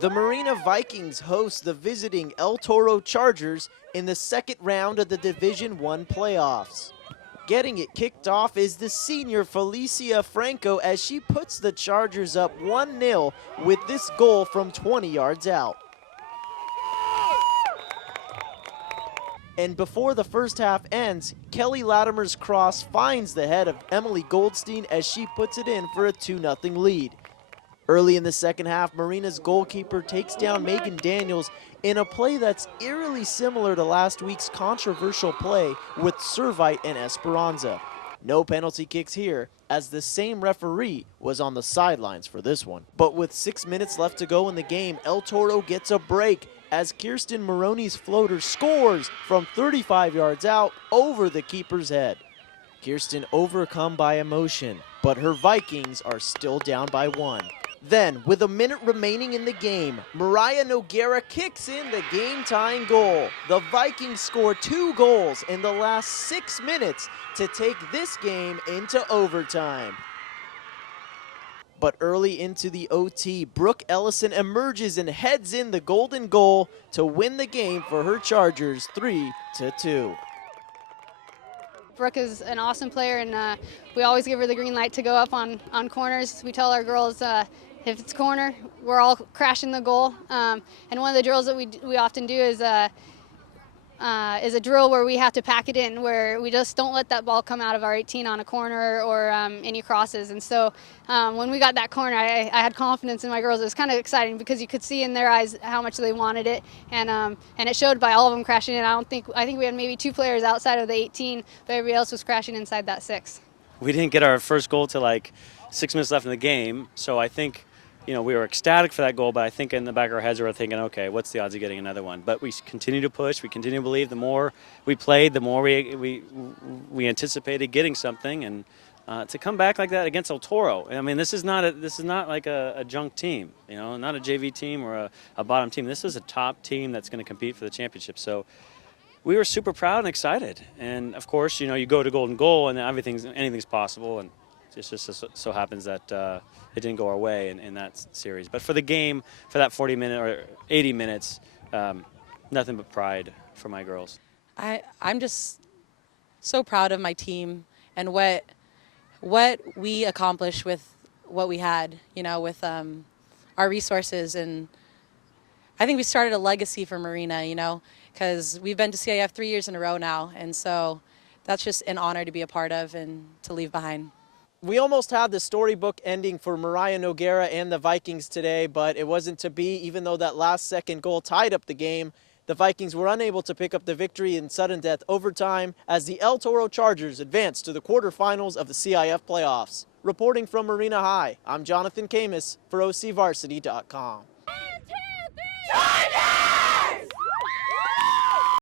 The Marina Vikings host the visiting El Toro Chargers in the second round of the Division I playoffs. Getting it kicked off is the senior Felicia Franco as she puts the Chargers up 1-0 with this goal from 20 yards out. And before the first half ends, Kelly Latimer's cross finds the head of Emily Goldstein as she puts it in for a 2-0 lead. Early in the second half, Marina's goalkeeper takes down Megan Daniels in a play that's eerily similar to last week's controversial play with Servite and Esperanza. No penalty kicks here, as the same referee was on the sidelines for this one. But with 6 minutes left to go in the game, El Toro gets a break as Kirsten Maroney's floater scores from 35 yards out over the keeper's head. Kirsten overcome by emotion, but her Vikings are still down by 1. Then, with a minute remaining in the game, Mariah Nogueira kicks in the game-tying goal. The Vikings score 2 goals in the last 6 minutes to take this game into overtime. But early into the OT, Brooke Ellison emerges and heads in the golden goal to win the game for her Chargers 3-2. Brooke is an awesome player, and we always give her the green light to go up on corners. We tell our girls if it's corner, we're all crashing the goal. And one of the drills that we often do is a drill where we have to pack it in, where we just don't let that ball come out of our 18 on a corner or any crosses. And so when we got that corner, I had confidence in my girls. It was kind of exciting because you could see in their eyes how much they wanted it, and it showed by all of them crashing in. I think we had maybe 2 players outside of the 18, but everybody else was crashing inside that 6. We didn't get our first goal till like 6 minutes left in the game, so I think, you know, we were ecstatic for that goal, but I think in the back of our heads we were thinking, okay, what's the odds of getting another one? But we continue to push, we continue to believe. The more we played, the more we anticipated getting something, and to come back like that against El Toro. I mean, this is not like a junk team, you know, not a JV team or a bottom team. This is a top team that's going to compete for the championship. So we were super proud and excited. And of course, you know, you go to golden goal and anything's possible, and it just so happens that it didn't go our way in that series. But for the game, for that 40 minute or 80 minutes, nothing but pride for my girls. I'm just so proud of my team and what we accomplished with what we had, you know, with our resources. And I think we started a legacy for Marina, you know, because we've been to CIF 3 years in a row now. And so that's just an honor to be a part of and to leave behind. We almost had the storybook ending for Mariah Nogueira and the Vikings today, but it wasn't to be. Even though that last-second goal tied up the game, the Vikings were unable to pick up the victory in sudden death overtime as the El Toro Chargers advanced to the quarterfinals of the CIF playoffs. Reporting from Marina High, I'm Jonathan Khamis for OCVarsity.com. 1, 2, 3.